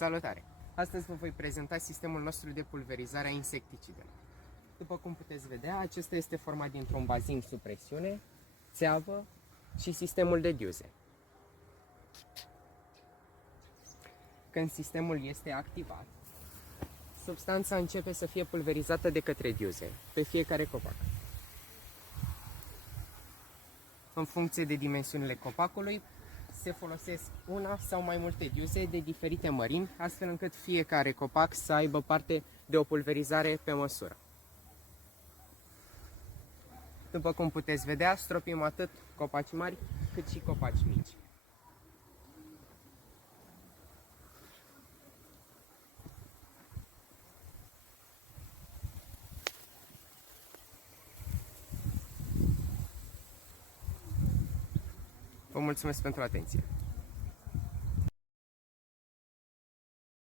Salutare! Astăzi vă voi prezenta sistemul nostru de pulverizare a insecticidelor. După cum puteți vedea, acesta este format dintr-un bazin sub presiune, țeavă și sistemul de diuze. Când sistemul este activat, substanța începe să fie pulverizată de către diuze, pe fiecare copac. În funcție de dimensiunile copacului, se folosesc una sau mai multe diuze de diferite mărimi, astfel încât fiecare copac să aibă parte de o pulverizare pe măsură. După cum puteți vedea, stropim atât copaci mari cât și copaci mici. Vă mulțumesc pentru atenție!